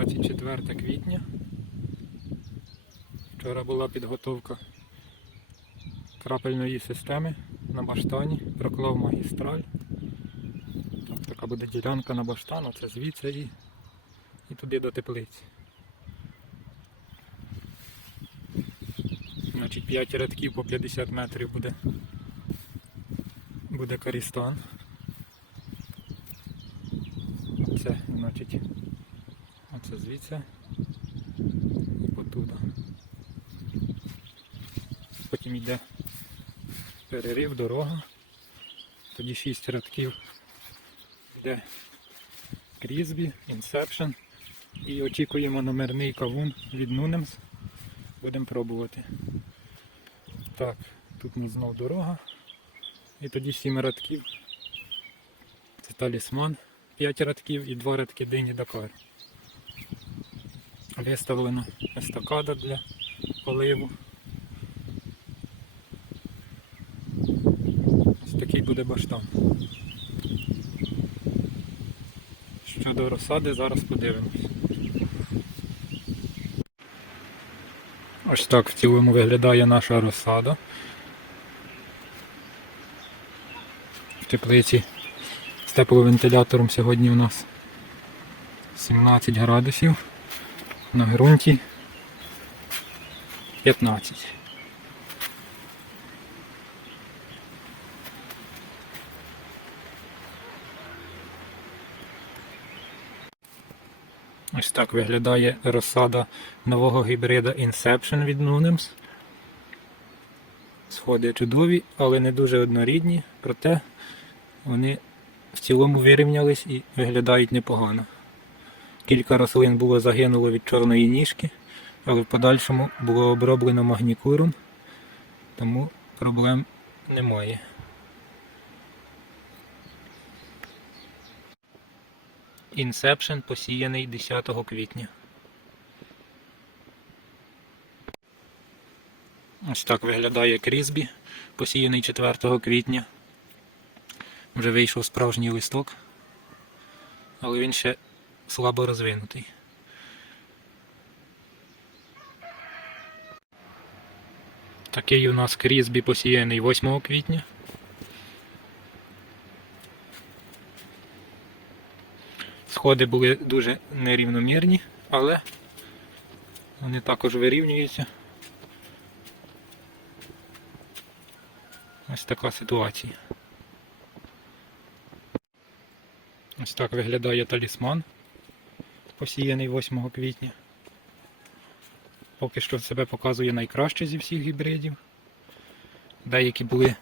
24 квітня. Вчора була підготовка крапельної системи на баштані, проклав магістраль. Так, така буде ділянка на баштан, оце звідси і, і туди до теплиці. Значить 5 рядків по 50 метрів буде, буде карістан. Це, значить, оце звідси і потуда. Потім йде перерив, дорога. Тоді 6 рядків йде крізбі, інсепшн. І очікуємо номерний кавун від Нунемс. Будемо пробувати. Так, тут у нас знов дорога. І тоді 7 рядків. Це талісман. 5 рядків і 2 рядки дині Дакар. Виставлена естакада для поливу. Ось такий буде баштан. Щодо розсади, зараз подивимось. Ось так в цілому виглядає наша розсада. В теплиці з тепловентилятором сьогодні у нас 17 градусів, на ґрунті 15. Ось так виглядає розсада нового гібрида Inception від Nunems. Сходи чудові, але не дуже однорідні, проте вони в цілому вирівнялись і виглядають непогано. Кілька рослин було загинуло від чорної ніжки, але в подальшому було оброблено магнікуром, тому проблем немає. Інсепшн посіяний 10 квітня. Ось так виглядає Крізбі, посіяний 4 квітня. Вже вийшов справжній листок, але він ще слабо розвинутий. Такий у нас Крізбі посіяний 8 квітня. Сходи були дуже нерівномірні, але вони також вирівнюються. Ось така ситуація. Ось так виглядає талісман, посіяний 8 квітня. Поки що себе показує найкраще зі всіх гібридів. Деякі були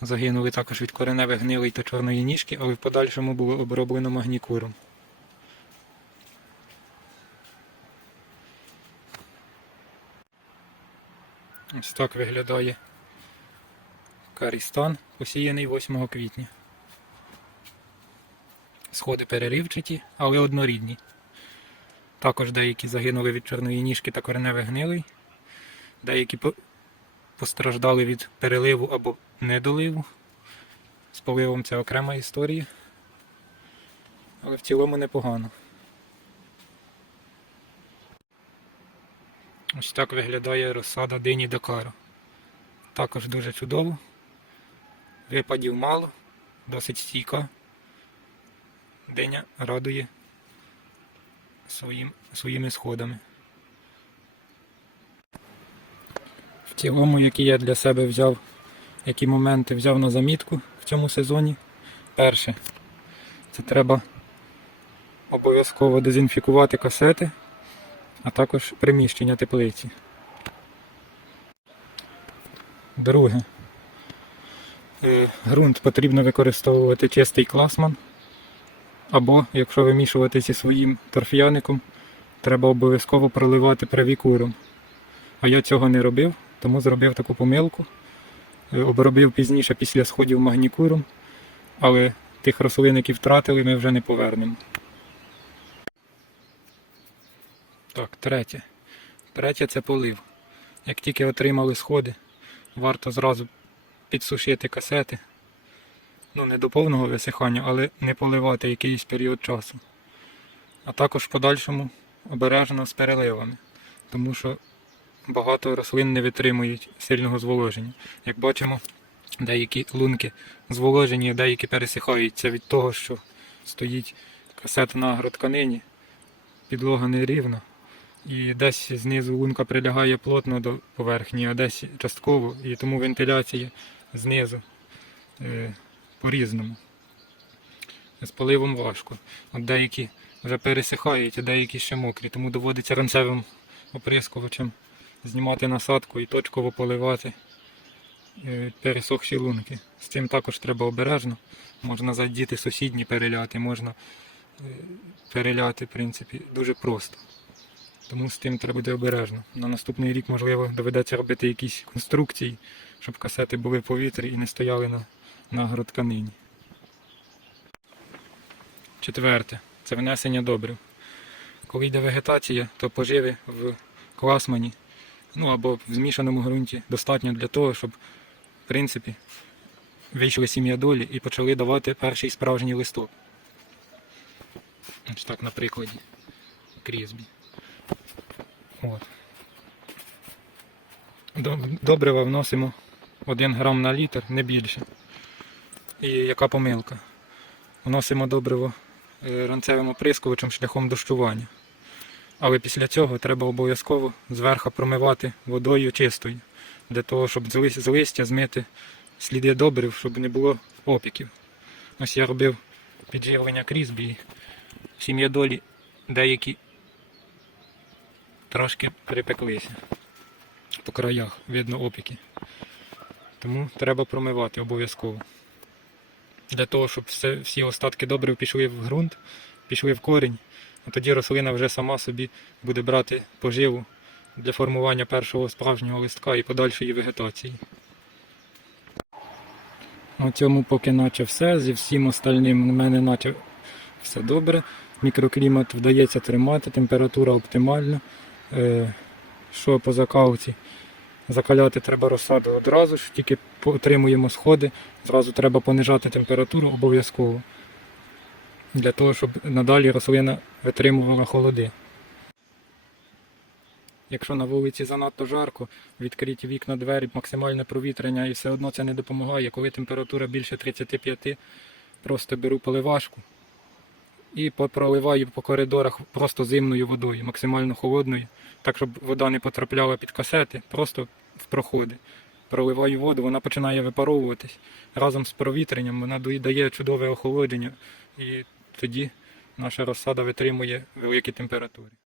загинули також від кореневих гнилий та чорної ніжки, але в подальшому було оброблено магнікуром. Ось так виглядає карістан, посіяний 8 квітня. Сходи переривчаті, але однорідні. Також деякі загинули від чорної ніжки та кореневих гнилий. Деякі постраждали від переливу або недоливу. З поливом це окрема історія. Але в цілому непогано. Ось так виглядає розсада дині Дакару. Також дуже чудово. Випадів мало, досить стійка. Диня радує своїм, своїми сходами. В цілому, які я для себе взяв, які моменти взяв на замітку в цьому сезоні. Перше, це треба обов'язково дезінфікувати касети, а також приміщення теплиці. Друге, е, ґрунт потрібно використовувати чистий класман. Або, якщо вимішувати зі своїм торф'яником, треба обов'язково проливати правікуром. А я цього не робив, тому зробив таку помилку. Е, Обробив пізніше після сходів магнікуром, але тих рослин, які втратили, ми вже не повернемо. Так, третє. Третє це полив. Як тільки отримали сходи, варто зразу підсушити касети. Ну, не до повного висихання, але не поливати якийсь період часу. а також в подальшому обережно з переливами, тому що багато рослин не витримують сильного зволоження. Як бачимо, деякі лунки зволожені, деякі пересихають. Це від того, що стоїть касета на підлога нерівна. І десь знизу лунка прилягає плотно до поверхні, а десь частково, і тому вентиляція знизу е, по-різному. З поливом важко. От деякі вже пересихають, а деякі ще мокрі, тому доводиться ранцевим оприскувачем знімати насадку і точково поливати е, пересохші лунки. З цим також треба обережно. Можна задіти сусідні переляти, можна е, переляти, в принципі, дуже просто. Тому з тим треба буде обережно. На наступний рік, можливо, доведеться робити якісь конструкції, щоб касети були в повітрі і не стояли на, на агротканині. Четверте це внесення добрив. Коли йде вегетація, то поживи в класмані ну або в змішаному ґрунті достатньо для того, щоб в принципі вийшли сім'я долі і почали давати перший справжній листок. Ось так на прикладі крізбі. От. Добрива вносимо 1 грам на літр, не більше. І яка помилка? Вносимо добриво е, ранцевим оприскувачем шляхом дощування. Але після цього треба обов'язково зверху промивати водою чистою, для того, щоб з листя змити сліди добрив, щоб не було опіків. Ось я робив підживлення крізбі. Сім'я долі деякі трошки припеклися по краях, видно опіки. Тому треба промивати обов'язково. Для того, щоб все, всі остатки добрив пішли в ґрунт, пішли в корінь, а тоді рослина вже сама собі буде брати поживу для формування першого справжнього листка і подальшої вегетації. На цьому поки наче все. Зі всім остальним у мене наче все добре. Мікроклімат вдається тримати, температура оптимальна. Е, Що по закалці? Закаляти треба розсаду одразу ж, тільки отримуємо сходи, зразу треба понижати температуру обов'язково. Для того, щоб надалі рослина витримувала холоди. Якщо на вулиці занадто жарко, відкриті вікна, двері, максимальне провітрення і все одно це не допомагає. Коли температура більше 35, просто беру поливашку і проливаю по коридорах просто зимною водою, максимально холодною, так щоб вода не потрапляла під касети, просто в проходи. Проливаю воду, вона починає випаровуватись. Разом з провітренням вона дає- чудове охолодження, і тоді наша розсада витримує великі температури.